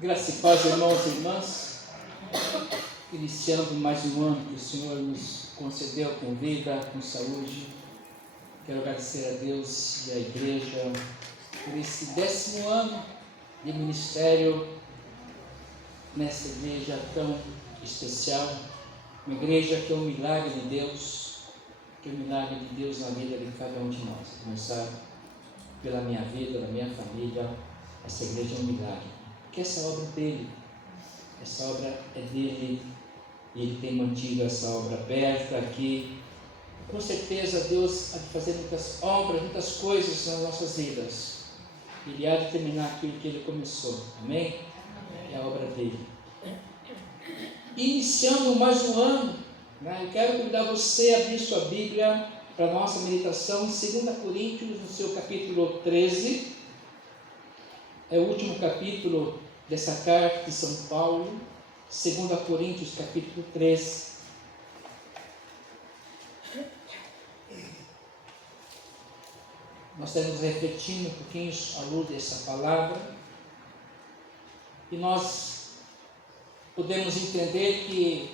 Graça e paz, irmãos e irmãs, iniciando mais um ano que o Senhor nos concedeu com vida, com saúde. Quero agradecer a Deus e à igreja por esse 10º ano de ministério nessa igreja tão especial, uma igreja que é um milagre de Deus, que é um milagre de Deus na vida de cada um de nós. Começar pela minha vida, da minha família, essa igreja é um milagre, porque essa obra é dele. Essa obra é dele e ele tem mantido essa obra aberta aqui. Com certeza Deus há de fazer muitas obras, muitas coisas nas nossas vidas. Ele há de terminar aquilo que ele começou. Amém? É a obra dele. Iniciando mais um ano, eu quero convidar você a abrir sua Bíblia para a nossa meditação em 2 Coríntios, no seu capítulo 13. É o último capítulo dessa carta de São Paulo, 2 Coríntios, capítulo 13. Nós estamos refletindo um pouquinho à luz dessa palavra, e nós podemos entender que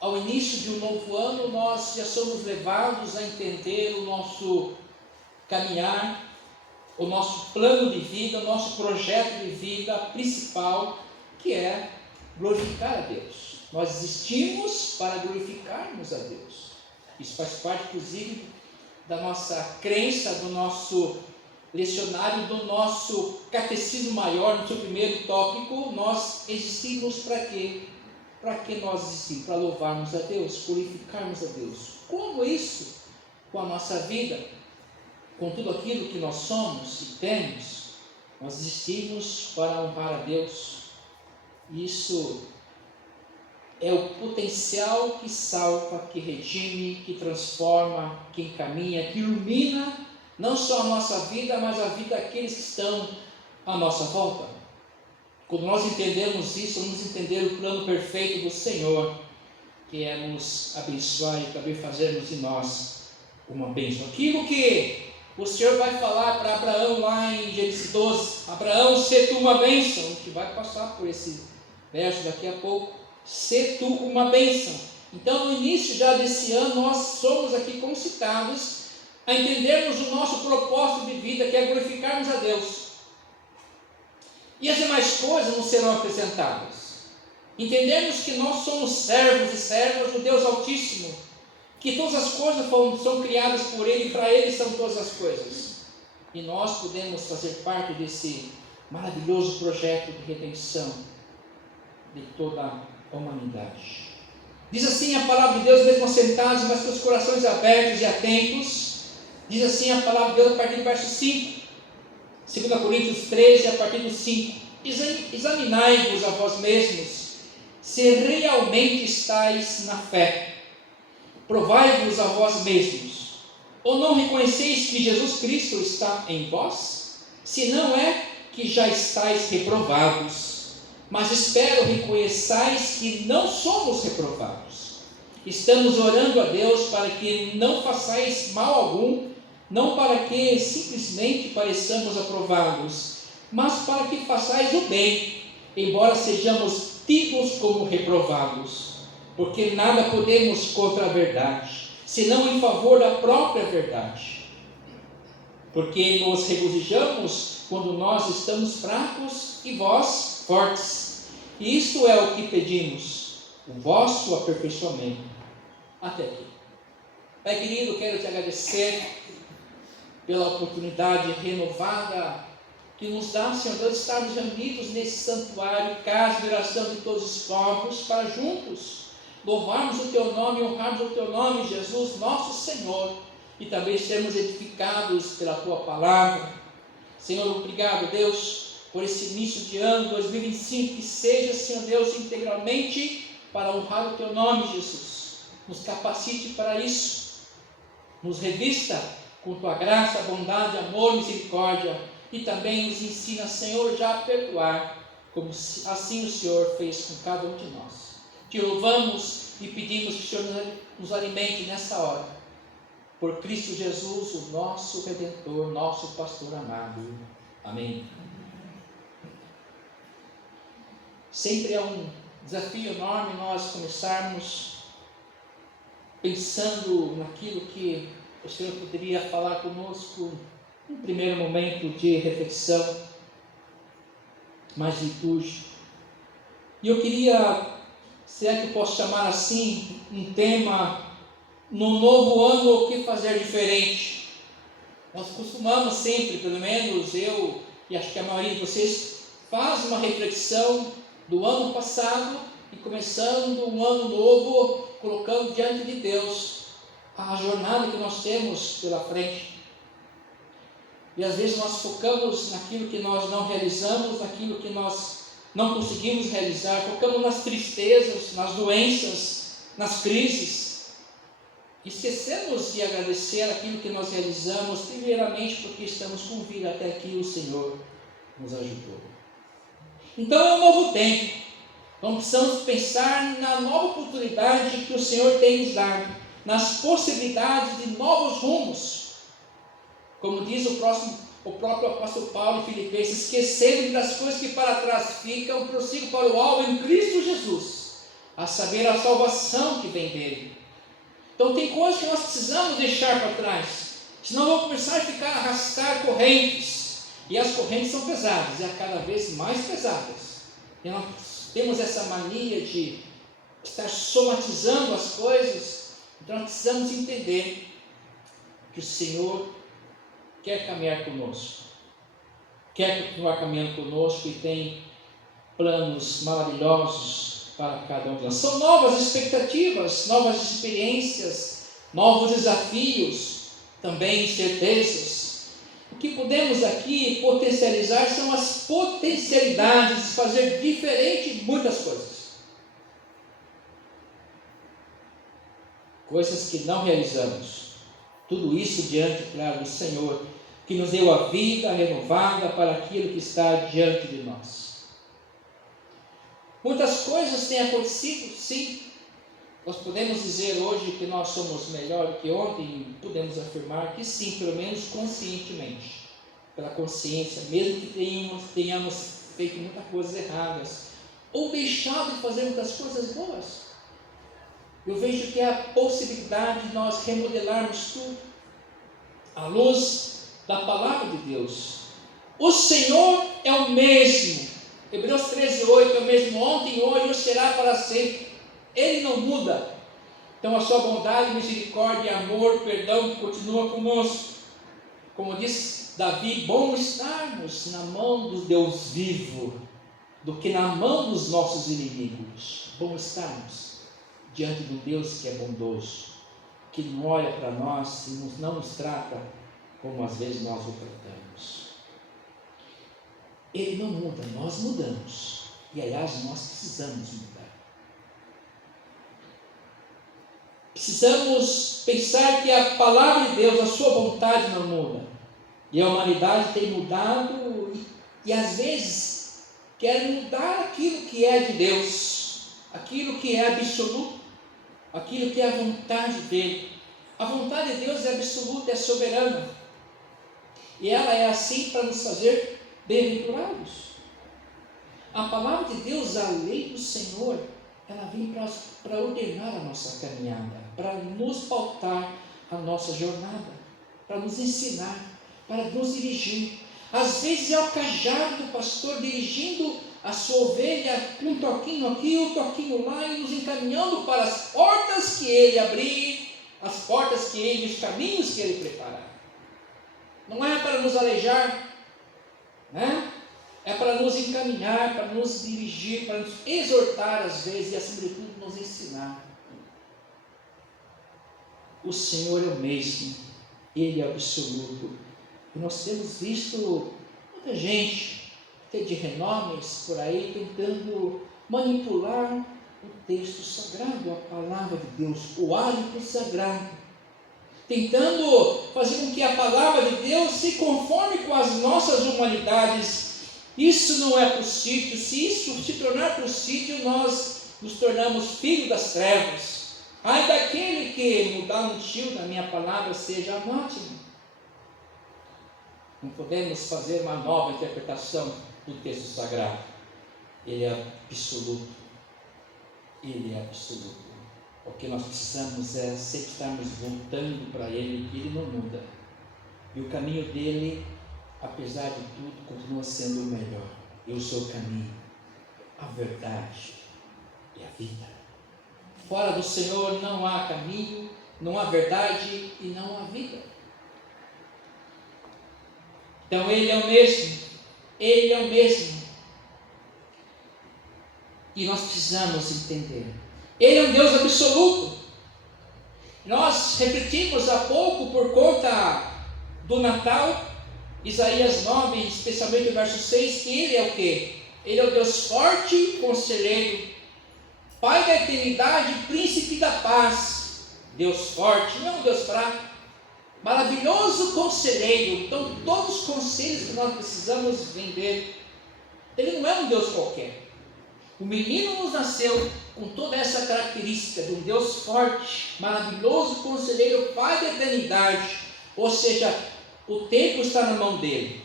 ao início de um novo ano nós já somos levados a entender o nosso caminhar, o nosso plano de vida, o nosso projeto de vida principal, que é glorificar a Deus. Nós existimos para glorificarmos a Deus. Isso faz parte, inclusive, da nossa crença, do nosso lecionário, do nosso catecismo maior. No seu primeiro tópico, nós existimos para quê? Para que nós existimos? Para louvarmos a Deus, glorificarmos a Deus. Como isso? Com a nossa vida, com tudo aquilo que nós somos e temos, nós existimos para honrar a Deus. Isso é o potencial que salva, que redime, que transforma, que encaminha, que ilumina não só a nossa vida, mas a vida daqueles que estão à nossa volta. Quando nós entendemos isso, vamos entender o plano perfeito do Senhor, que é nos abençoar e também fazermos de nós uma bênção. Aquilo que o Senhor vai falar para Abraão lá em Gênesis 12, Abraão, sê tu uma bênção. A gente vai passar por esse verso daqui a pouco. Sê tu uma bênção. Então, no início já desse ano, nós somos aqui concitados a entendermos o nosso propósito de vida, que é glorificarmos a Deus. E as demais coisas não serão acrescentadas. Entendemos que nós somos servos e servas do Deus Altíssimo, que todas as coisas são criadas por Ele, e para Ele são todas as coisas. E nós podemos fazer parte desse maravilhoso projeto de redenção de toda a humanidade. Diz assim a palavra de Deus, mesmo assentados, mas com os corações abertos e atentos. Diz assim a palavra de Deus a partir do verso 5, 2 Coríntios 13, a partir do 5. Examinai-vos a vós mesmos, se realmente estáis na fé. Provai-vos a vós mesmos. Ou não reconheceis que Jesus Cristo está em vós? Se não é que já estáis reprovados. Mas espero reconheçais que não somos reprovados. Estamos orando a Deus para que não façais mal algum, não para que simplesmente pareçamos aprovados, mas para que façais o bem, embora sejamos tidos como reprovados. Porque nada podemos contra a verdade, senão em favor da própria verdade. Porque nos regozijamos quando nós estamos fracos e vós fortes. E isto é o que pedimos, o vosso aperfeiçoamento. Até aqui. Pai querido, quero te agradecer pela oportunidade renovada que nos dá, Senhor Deus, estarmos reunidos nesse santuário, casa de oração de todos os povos, para juntos louvarmos o Teu nome e honrarmos o Teu nome, Jesus, nosso Senhor, e também sermos edificados pela Tua palavra. Senhor, obrigado, Deus, por esse início de ano 2025, que seja, Senhor Deus, integralmente para honrar o Teu nome, Jesus. Nos capacite para isso, nos revista com Tua graça, bondade, amor, misericórdia, e também nos ensina, Senhor, já a perdoar, como assim o Senhor fez com cada um de nós. Te louvamos e pedimos que o Senhor nos alimente nessa hora, por Cristo Jesus, o nosso Redentor, nosso Pastor amado. Amém. Sempre é um desafio enorme nós começarmos pensando naquilo que o Senhor poderia falar conosco, um primeiro momento de reflexão, mais litúrgico. E eu queria, se é que eu posso chamar assim, um tema: no novo ano, o que fazer diferente? Nós costumamos sempre, pelo menos eu e acho que a maioria de vocês, faz uma reflexão do ano passado e começando um ano novo, colocando diante de Deus a jornada que nós temos pela frente. E às vezes nós focamos naquilo que nós não realizamos, naquilo que nós não conseguimos realizar, focamos nas tristezas, nas doenças, nas crises. Esquecemos de agradecer aquilo que nós realizamos, primeiramente porque estamos com vida, até aqui o Senhor nos ajudou. Então é um novo tempo, então precisamos pensar na nova oportunidade que o Senhor tem nos dado, nas possibilidades de novos rumos. Como diz o próprio apóstolo Paulo em Filipenses: esquecendo das coisas que para trás ficam, prossigo para o alvo em Cristo Jesus, a saber, a salvação que vem dele. Então tem coisas que nós precisamos deixar para trás, senão vamos começar a arrastar correntes, e as correntes são pesadas, e cada vez mais pesadas, e nós temos essa mania de estar somatizando as coisas. Então nós precisamos entender que o Senhor quer caminhar conosco, quer continuar caminhando conosco e tem planos maravilhosos para cada um de nós. São novas expectativas, novas experiências, novos desafios, também certezas. O que podemos aqui potencializar são as potencialidades de fazer diferente muitas coisas. Coisas que não realizamos. Tudo isso diante, claro, do Senhor, que nos deu a vida renovada para aquilo que está diante de nós. Muitas coisas têm acontecido, sim. Nós podemos dizer hoje que nós somos melhor que ontem, podemos afirmar que sim, pelo menos conscientemente, pela consciência, mesmo que tenhamos feito muitas coisas erradas, ou deixado de fazer muitas coisas boas. Eu vejo que há a possibilidade de nós remodelarmos tudo, à luz da palavra de Deus. O Senhor é o mesmo. Hebreus 13:8, é o mesmo ontem, hoje e será para sempre. Ele não muda. Então a sua bondade, misericórdia e amor, perdão, continua conosco. Como diz Davi: bom estarmos na mão do Deus vivo, do que na mão dos nossos inimigos. Bom estarmos diante do Deus que é bondoso, que não olha para nós e não nos trata como às vezes nós o tratamos. Ele não muda, nós mudamos. E aliás, nós precisamos mudar. Precisamos pensar que a palavra de Deus, a sua vontade não muda. E a humanidade tem mudado e às vezes quer mudar aquilo que é de Deus, aquilo que é absoluto, aquilo que é a vontade dele. A vontade de Deus é absoluta, é soberana. E ela é assim para nos fazer bem-aventurados. A palavra de Deus, a lei do Senhor, ela vem para ordenar a nossa caminhada, para nos pautar a nossa jornada, para nos ensinar, para nos dirigir. Às vezes é o cajado do pastor dirigindo a sua ovelha, um toquinho aqui, um toquinho lá, e nos encaminhando para as portas que ele abrir, as portas que ele, os caminhos que ele preparar. Não é para nos alejar, né? É para nos encaminhar, para nos dirigir, para nos exortar às vezes e acima de tudo nos ensinar. O Senhor é o mesmo, Ele é absoluto. E nós temos visto muita gente, até de renomes por aí, tentando manipular o texto sagrado, a palavra de Deus, o hálito sagrado, tentando fazer com que a palavra de Deus se conforme com as nossas humanidades. Isso não é possível. Se isso se tornar possível, nós nos tornamos filhos das trevas. Ai daquele que mudar um tio da minha palavra seja anátema. Não podemos fazer uma nova interpretação do texto sagrado. Ele é absoluto. Ele é absoluto. O que nós precisamos é sempre estarmos voltando para Ele, que Ele não muda. E o caminho dele, apesar de tudo, continua sendo o melhor. Eu sou o caminho, a verdade e a vida. Fora do Senhor não há caminho, não há verdade e não há vida. Então Ele é o mesmo. Ele é o mesmo. E nós precisamos entender. Ele é um Deus absoluto. Nós refletimos há pouco por conta do Natal, Isaías 9, especialmente o verso 6, que Ele é o quê? Ele é o Deus forte, conselheiro, Pai da eternidade, príncipe da paz. Deus forte, não é um Deus fraco. Maravilhoso conselheiro. Então todos os conselhos que nós precisamos vêm dele. Ele não é um Deus qualquer. O menino nos nasceu com toda essa característica de um Deus forte, maravilhoso conselheiro, Pai da eternidade. Ou seja, o tempo está na mão dele.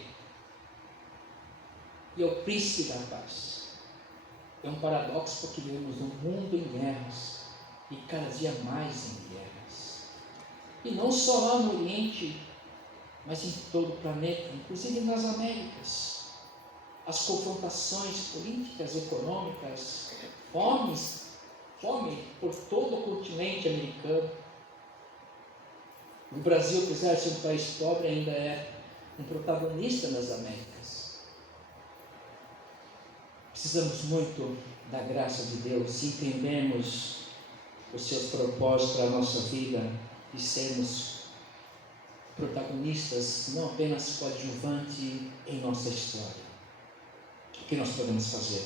E é o príncipe da paz. É um paradoxo porque vivemos num mundo em guerras e cada dia mais em guerras. E não só lá no Oriente, mas em todo o planeta, inclusive nas Américas. As confrontações políticas, econômicas, fome por todo o continente americano. O Brasil, apesar de ser um país pobre, ainda é um protagonista nas Américas. Precisamos muito da graça de Deus, se entendemos os seus propósitos para a nossa vida e sermos protagonistas, não apenas coadjuvantes em nossa história. O que nós podemos fazer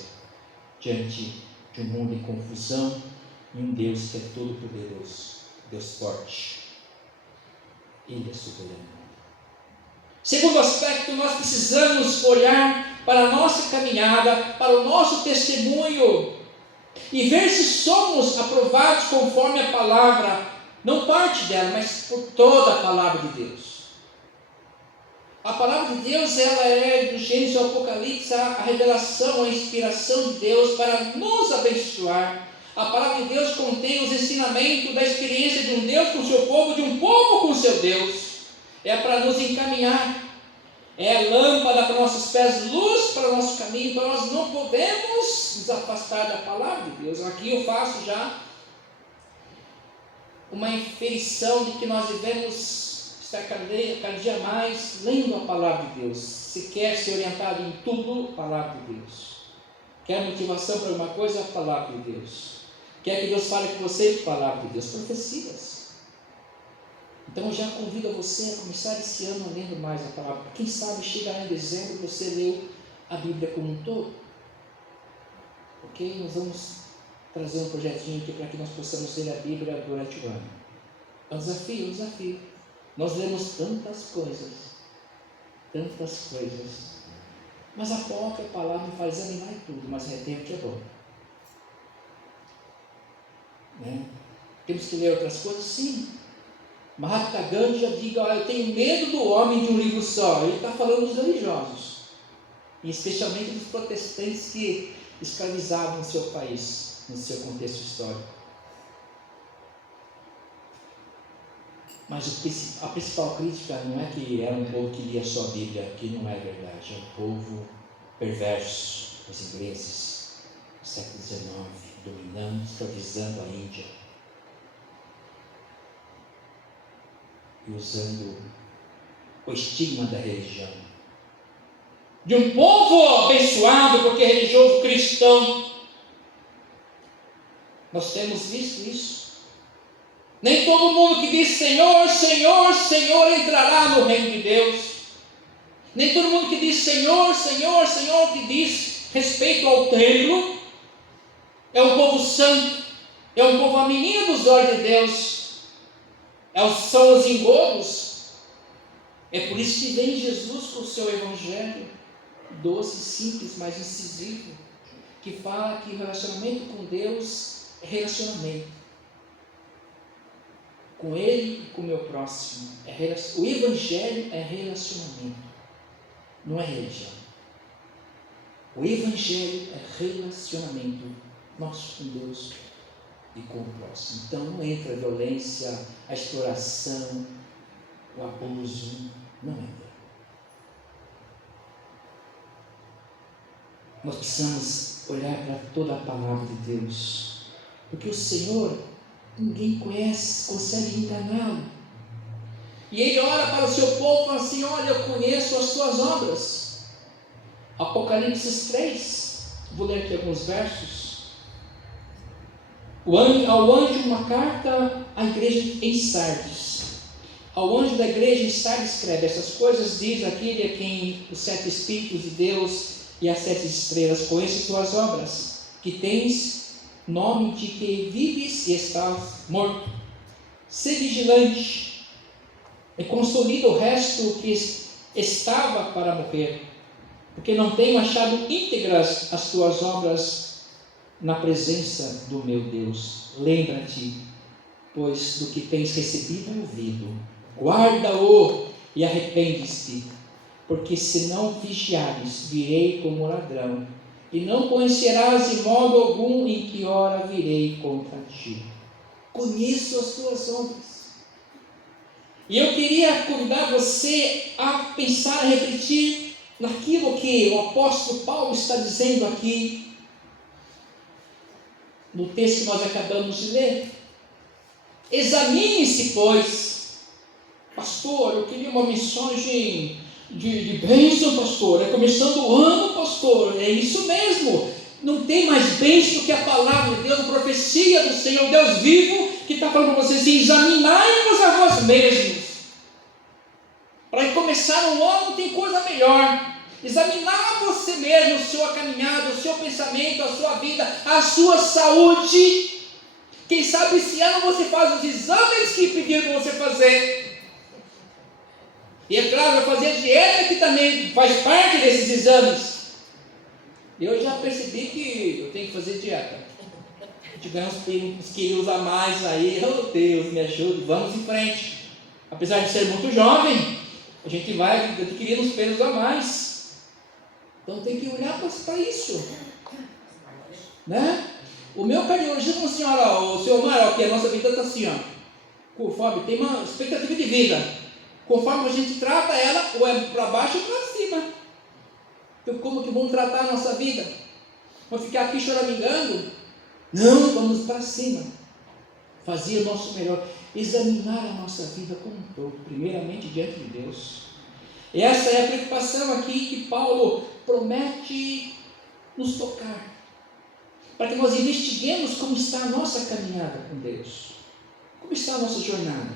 diante de um mundo em confusão e um Deus que é todo-poderoso, Deus forte? Ele é soberano. Segundo aspecto, nós precisamos olhar para a nossa caminhada, para o nosso testemunho e ver se somos aprovados conforme a palavra, não parte dela, mas por toda a palavra de Deus. A palavra de Deus, ela é do Gênesis ao Apocalipse, a revelação, a inspiração de Deus para nos abençoar. A palavra de Deus contém os ensinamentos da experiência de um Deus com o seu povo, de um povo com o seu Deus. É para nos encaminhar. É lâmpada para nossos pés, luz para o nosso caminho. Então nós não podemos nos afastar da palavra de Deus. Aqui eu faço já uma inferição de que nós devemos estar cada dia mais lendo a palavra de Deus. Se quer ser orientado em tudo, a palavra de Deus. Quer motivação para alguma coisa, a palavra de Deus. Quer que Deus fale com você, a palavra de Deus. Profecias. Então eu já convido você a começar esse ano lendo mais a palavra. Quem sabe chega lá em dezembro e você leu a Bíblia como um todo. Ok? Nós vamos trazer um projetinho aqui para que nós possamos ler a Bíblia durante o ano. É um desafio, um desafio. Nós lemos tantas coisas. Mas a própria palavra faz examinar tudo, mas retém o que é bom. Né? Temos que ler outras coisas? Sim. Mahatma Gandhi já diga, eu tenho medo do homem de um livro só. Ele está falando dos religiosos. E especialmente dos protestantes que escravizavam o seu país, no seu contexto histórico. Mas a principal crítica não é que era um povo que lia só a Bíblia, que não é verdade. É um povo perverso, os ingleses, no século XIX, dominando, escravizando a Índia. E usando o estigma da religião. De um povo abençoado, porque é religioso cristão. Nós temos visto isso. Nem todo mundo que diz Senhor, Senhor, Senhor entrará no reino de Deus. Nem todo mundo que diz Senhor, Senhor, Senhor, que diz respeito ao templo, é um povo santo, é um povo a menina dos olhos de Deus. São os engodos. É por isso que vem Jesus com o seu evangelho doce, simples, mas incisivo, que fala que o relacionamento com Deus é relacionamento com Ele e com o meu próximo. O evangelho é relacionamento, não é religião. O Evangelho é relacionamento nosso com Deus e com o próximo. Então não entra a violência, a exploração, o abuso, não entra. Nós precisamos olhar para toda a palavra de Deus, porque o Senhor, ninguém conhece, consegue enganá-lo. E Ele ora para o seu povo e fala assim: olha, eu conheço as tuas obras. Apocalipse 3, vou ler aqui alguns versos. Ao anjo uma carta à igreja em Sardes. Ao anjo da igreja em Sardes escreve: essas coisas diz aquele a quem os 7 Espíritos de Deus e as 7 estrelas: conheço as tuas obras, que tens nome de que vives e estás morto. Sê vigilante e consolida o resto que estava para morrer, porque não tenho achado íntegras as tuas obras na presença do meu Deus. Lembra-te, pois, do que tens recebido e ouvido, guarda-o e arrepende-te, porque se não vigiares, virei como ladrão, e não conhecerás de modo algum em que hora virei contra ti. Conheço as tuas obras. E eu queria convidar você a pensar, a refletir naquilo que o apóstolo Paulo está dizendo aqui, no texto que nós acabamos de ler. Examine-se, pois. Pastor, eu queria uma mensagem de bênção, pastor. É começando o ano, pastor. É isso mesmo. Não tem mais bênção do que a palavra de Deus, a profecia do Senhor, Deus vivo, que está falando para vocês: examinai-vos a vós mesmos. Para começar um ano não tem coisa melhor. Examinar você mesmo, a sua caminhada, o seu pensamento, a sua vida, a sua saúde. Quem sabe esse ano você faz os exames que pediram para você fazer. E é claro, vai fazer dieta, que também faz parte desses exames. Eu já percebi que eu tenho que fazer dieta. A gente ganha uns quilos a mais aí. Oh Deus, me ajude, vamos em frente. Apesar de ser muito jovem, a gente vai adquirindo uns pelos a mais. Então tem que olhar para isso, né? O meu cardiologista falou assim: olha, o seu Omar, que a nossa vida está assim, ó, conforme tem uma expectativa de vida, conforme a gente trata ela, ou é para baixo ou para cima. Então como que vamos tratar a nossa vida? Vamos ficar aqui choramingando? Não, vamos para cima, fazer o nosso melhor, examinar a nossa vida como um todo, primeiramente diante de Deus. E essa é a preocupação aqui que Paulo promete nos tocar, para que nós investiguemos como está a nossa caminhada com Deus, como está a nossa jornada.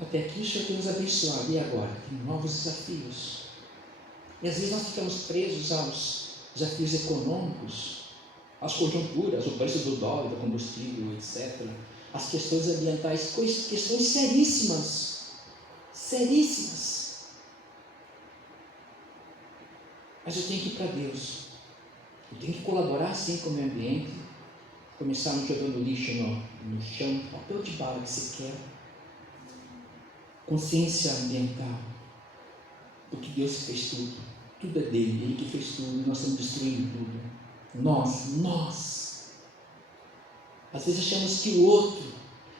Até aqui o Senhor tem nos abençoado, e agora? Tem novos desafios. E às vezes nós ficamos presos aos desafios econômicos, às conjunturas, o preço do dólar, do combustível, etc. As questões ambientais, questões seríssimas. Seríssimas. Mas eu tenho que ir para Deus. Eu tenho que colaborar sim com o meio ambiente. Começar não jogando lixo no chão, papel de bala que você quer. Consciência ambiental. Porque Deus fez tudo. Tudo é dele, Ele que fez tudo. E nós estamos destruindo tudo. Nós. Às vezes achamos que o outro,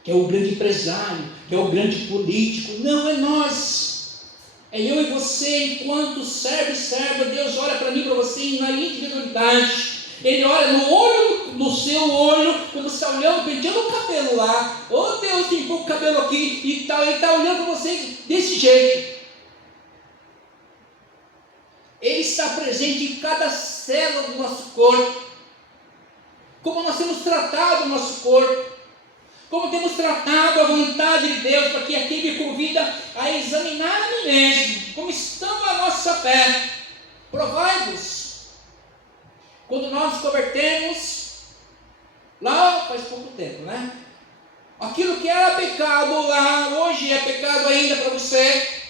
que é o grande empresário, que é o grande político, não, é nós. É eu e você, enquanto serve, Deus olha para mim, para você, na individualidade. Ele olha no olho, no seu olho, quando você está olhando, penteando o cabelo lá. Oh Deus, tem pouco cabelo aqui, e tal, Ele está olhando para você desse jeito. Ele está presente em cada célula do nosso corpo. Como nós temos tratado o nosso corpo. Como temos tratado a vontade de Deus, para que aqui me convida a examinar a mim mesmo, como está a nossa fé. Provai-vos. Quando nós nos convertemos, lá faz pouco tempo, né? Aquilo que era pecado lá, hoje é pecado ainda para você.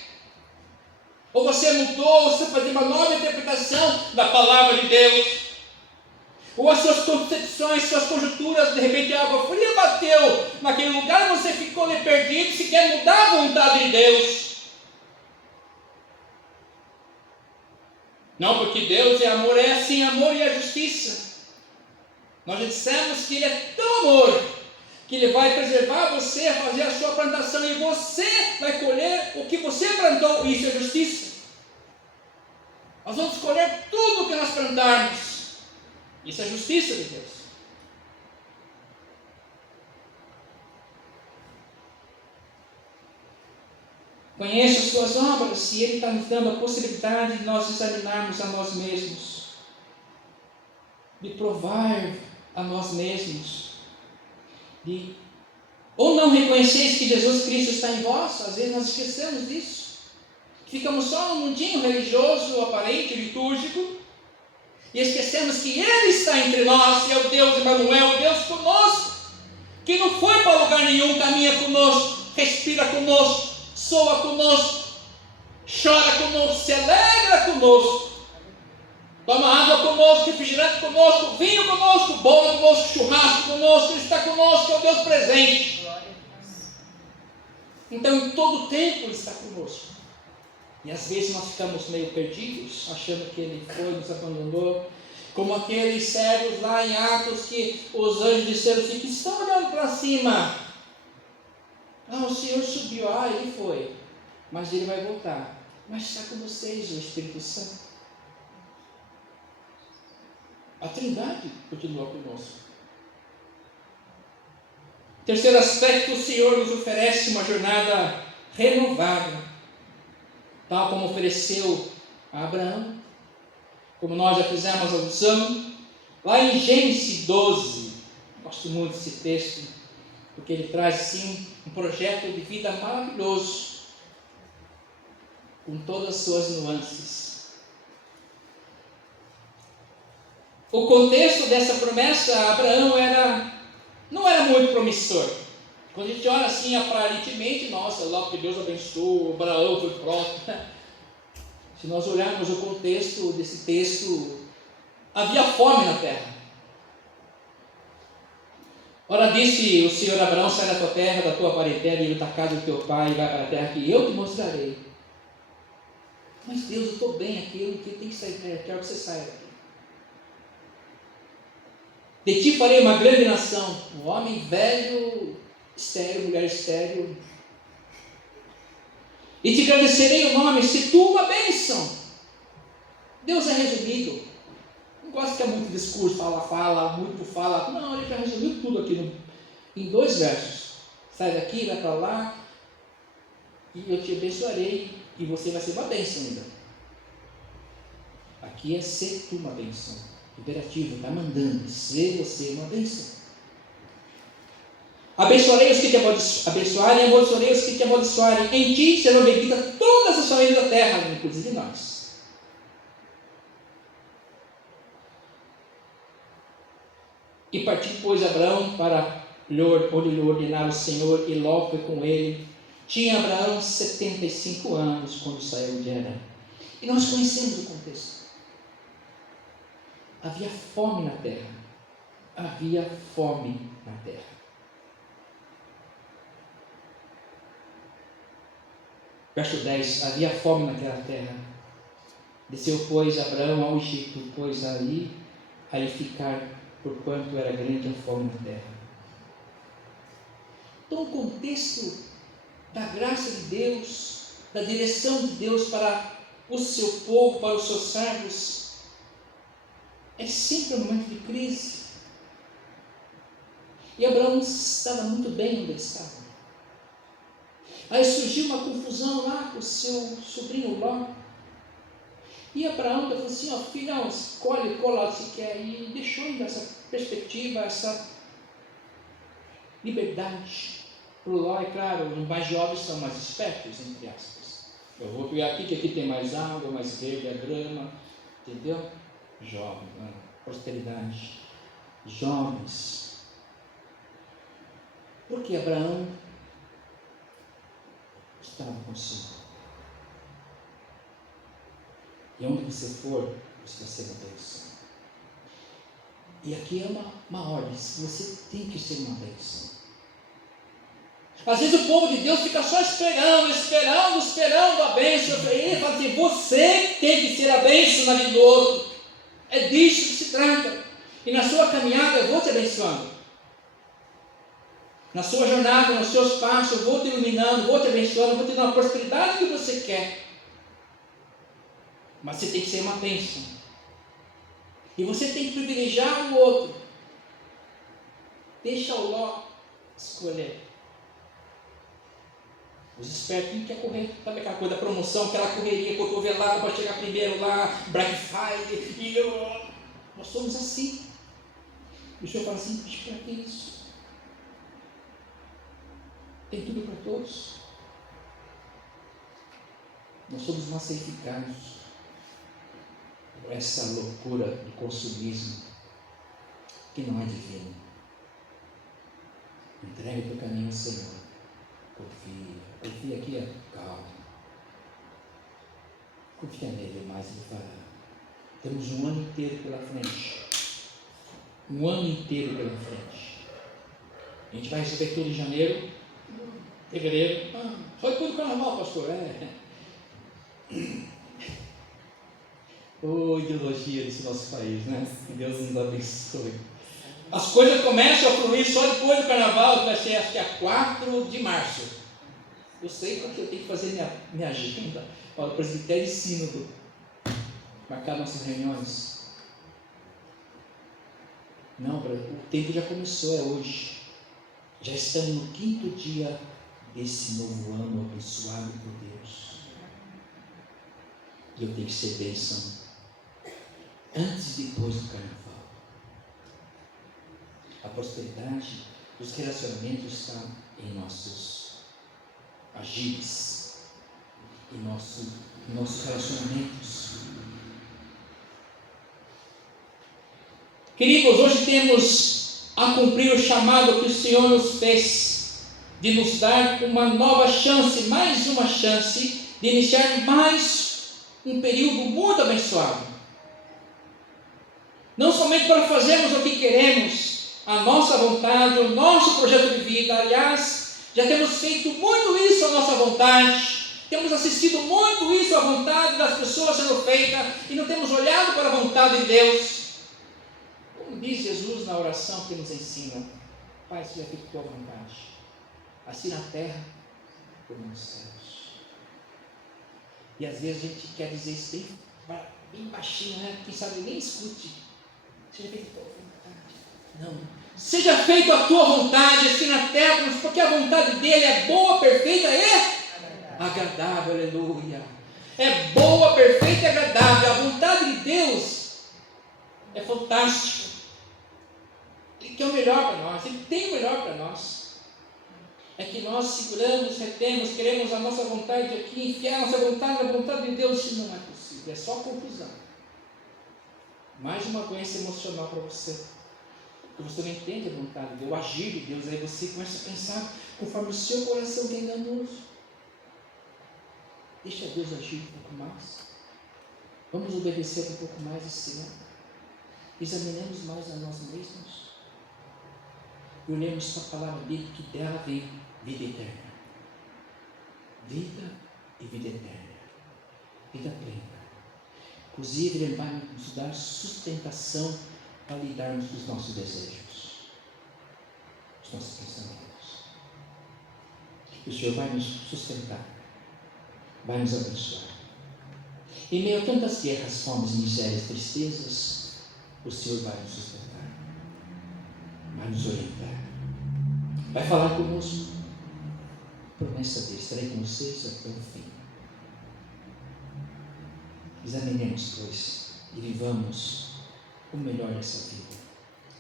Ou você mudou, você faz uma nova interpretação da palavra de Deus. Ou as suas concepções, suas conjunturas, de repente a água fria bateu naquele lugar, você ficou ali perdido, se quer mudar a vontade de Deus. Não, porque Deus é amor, é assim, amor e a justiça. Nós já dissemos que Ele é tão amor, que Ele vai preservar você a fazer a sua plantação, e você vai colher o que você plantou. Isso é justiça. Nós vamos colher tudo o que nós plantarmos. Isso é justiça de Deus. Conheça as suas obras, e Ele está nos dando a possibilidade de nós examinarmos a nós mesmos, de provar a nós mesmos, ou não reconheceis que Jesus Cristo está em vós. Às vezes nós esquecemos disso, ficamos só num mundinho religioso, aparente, litúrgico, e esquecemos que Ele está entre nós, e é o Deus Emmanuel, o Deus conosco, que não foi para lugar nenhum, caminha conosco, respira conosco, soa conosco, chora conosco, se alegra conosco, toma água conosco, refrigerante conosco, vinho conosco, bolo conosco, churrasco conosco. Ele está conosco, é o Deus presente. Então, em todo tempo Ele está conosco. E às vezes nós ficamos meio perdidos, achando que Ele foi, nos abandonou, como aqueles servos lá em Atos, que os anjos disseram assim, que estão olhando para cima. Ah, o Senhor subiu, Ele foi, mas Ele vai voltar. Mas está com vocês o Espírito Santo. A Trindade continua conosco. Terceiro aspecto, o Senhor nos oferece uma jornada renovada, tal como ofereceu a Abraão, como nós já fizemos alusão, lá em Gênesis 12, gosto muito desse texto, porque ele traz sim um projeto de vida maravilhoso, com todas as suas nuances. O contexto dessa promessa a Abraão não era muito promissor. Quando a gente olha assim aparentemente, nossa, logo que Deus abençoou, Abraão foi próspero. Se nós olharmos o contexto desse texto, havia fome na terra. Ora, disse o Senhor a Abraão: sai da tua terra, da tua parentela e da casa do teu pai, e vai para a terra que eu te mostrarei. Mas Deus, eu estou bem aqui, eu tenho que sair, eu quero que você saia daqui. De ti farei uma grande nação, um homem velho, estéril, mulher estéril, e te agradecerei o nome, se tu uma bênção. Deus é resumido. Não gosto que é muito discurso, fala, muito fala. Não, Ele já resumiu tudo aqui em 2 versos. Sai daqui, vai para lá, e eu te abençoarei, e você vai ser uma bênção ainda. Aqui é ser tu uma bênção. Imperativo, está mandando ser você uma bênção. Abençoarei os que te abençoarem, amaldiçoarei os que te amaldiçoarem. Em ti serão benditas todas as famílias da terra, inclusive nós. E partiu, pois, Abraão para onde lhe ordenara o Senhor, e Ló foi com ele. Tinha Abraão 75 anos quando saiu de Harã. E nós conhecemos o contexto. Havia fome na terra. Havia fome na terra. Verso 10. Havia fome naquela terra. Desceu, pois, Abraão ao Egito, pois ali ficar, porquanto era grande a fome na terra. Então, o contexto da graça de Deus, da direção de Deus para o seu povo, para os seus servos, é sempre um momento de crise. E Abraão estava muito bem onde ele estava. Aí surgiu uma confusão lá com o seu sobrinho Ló. E Abraão falou assim: filhão, escolhe qual lado você quer. E deixou ainda essa perspectiva, essa liberdade. Para o Ló, é claro, os mais jovens são mais espertos, entre aspas. Eu vou pegar aqui, que aqui tem mais água, mais verde a grama, entendeu? Jovem, prosperidade, jovens. Porque Abraão estava com o Senhor. E onde você for, você vai ser uma bênção. E aqui é uma ordem: você tem que ser uma bênção. Às vezes o povo de Deus fica só esperando a bênção. Ele fala assim: você tem que ser a bênção na vida do outro. É disso que se trata. E na sua caminhada eu vou te abençoando. Na sua jornada, nos seus passos, eu vou te iluminando, vou te abençoando, vou te dando a prosperidade que você quer. Mas você tem que ser uma bênção. E você tem que privilegiar o outro. Deixa o Ló escolher. Os espertos não querem correr. Sabe aquela coisa da promoção, aquela correria cotovelada para chegar primeiro lá, Black Friday, nós somos assim. E o Senhor fala assim: para que isso? Tem tudo para todos. Nós somos massificados por essa loucura do consumismo que não é divino. Entrega o teu caminho ao Senhor. Confia aqui, calma. Confia nele, mais ele fará. Temos um ano inteiro pela frente. Um ano inteiro pela frente. A gente vai receber tudo em janeiro, fevereiro. Só depois do carnaval, pastor. Ideologia desse nosso país, né? Que Deus nos abençoe. As coisas começam a fluir só depois do carnaval, que vai ser acho que a 4 de março. Eu sei porque eu tenho que fazer minha agenda para o presbitério e sínodo, marcar nossas reuniões. Não, o tempo já começou, é hoje. Já estamos no 5º dia desse novo ano abençoado por Deus. E eu tenho que ser bênção antes e depois do carnaval. A prosperidade dos relacionamentos está em nossos agires, em nossos relacionamentos. Queridos, hoje temos a cumprir o chamado que o Senhor nos fez, de nos dar uma nova chance, mais uma chance, de iniciar mais um período muito abençoado. Não somente para fazermos o que queremos, a nossa vontade, o nosso projeto de vida. Aliás, já temos feito muito isso à nossa vontade, temos assistido muito isso à vontade das pessoas sendo feita, e não temos olhado para a vontade de Deus. Como diz Jesus na oração que nos ensina: Pai, seja feita a tua vontade, assim na terra como nos céus. E às vezes a gente quer dizer isso bem baixinho, né? Quem sabe nem escute. Seja feita a tua vontade. Não. Seja feita a tua vontade, assim na terra, porque a vontade dele é boa, perfeita e agradável. Aleluia. É boa, perfeita e agradável. A vontade de Deus é fantástica. Ele quer o melhor para nós. Ele tem o melhor para nós. É que nós seguramos, retemos, queremos a nossa vontade aqui, enfiar a nossa vontade na vontade de Deus. Isso não é possível. É só confusão. Mais uma doença emocional para você. Porque você não entende a vontade de Deus, o agir de Deus. Aí você começa a pensar conforme o seu coração que é enganoso. Deixa Deus agir um pouco mais. Vamos obedecer um pouco mais esse ano. Examinemos mais a nós mesmos. E olhemos para a palavra dele, que dela vem vida eterna. Vida e vida eterna. Vida plena. Inclusive, ele vai nos dar sustentação para lidarmos com os nossos desejos, os nossos pensamentos. E o Senhor vai nos sustentar, vai nos abençoar. Em meio a tantas guerras, fomes, misérias, tristezas, o Senhor vai nos sustentar, vai nos orientar, vai falar conosco. Promessa dele: estarei com vocês até o fim. Examinemos, pois, e vivamos o melhor dessa vida,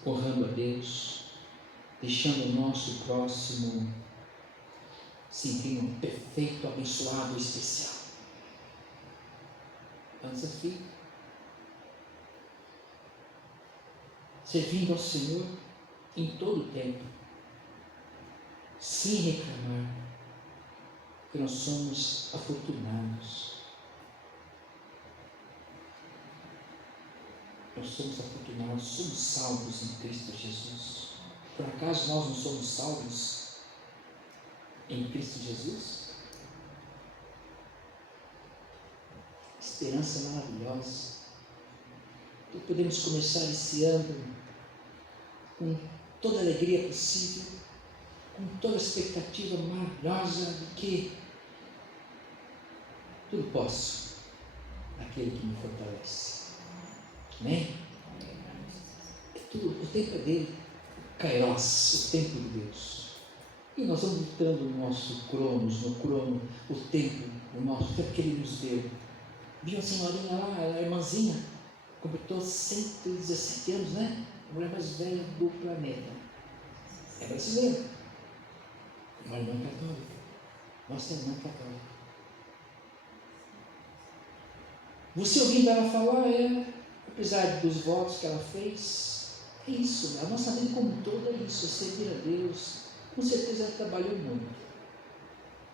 honrando a Deus, deixando o nosso próximo sentindo perfeito, abençoado, especial. É um desafio. Servindo ao Senhor em todo o tempo, sem reclamar, porque nós somos afortunados. Nós somos afortunados, somos salvos em Cristo Jesus. Por acaso nós não somos salvos? em Cristo Jesus. Esperança maravilhosa. Então podemos começar esse ano com toda a alegria possível, com toda a expectativa maravilhosa de que tudo posso naquele que me fortalece. Amém? É tudo, o tempo é dele, Kairos, o tempo de Deus. E nós vamos lutando no nosso cronos, no crono, o tempo, o nosso tempo que ele nos deu. Viu a senhorinha lá, a irmãzinha, completou 117 anos, né? A mulher mais velha do planeta. É brasileira. Uma irmã católica. Nossa irmã católica. Você ouvindo ela falar, apesar dos votos que ela fez, é isso, a nossa vida como um todo é isso, é servir a Deus. Com certeza ela trabalhou muito,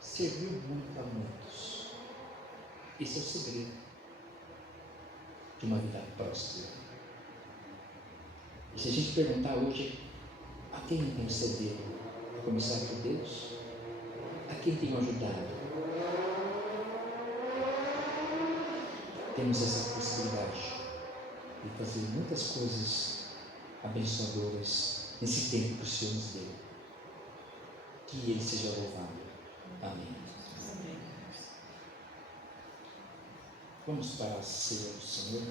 serviu muito a muitos. Esse é o segredo de uma vida próspera. E se a gente perguntar hoje, a quem eu tenho servido? A começar por Deus? A quem tenho ajudado? Temos essa possibilidade de fazer muitas coisas abençoadoras nesse tempo que o Senhor nos deu. Que Ele seja louvado. Amém. Vamos para a ceia do Senhor.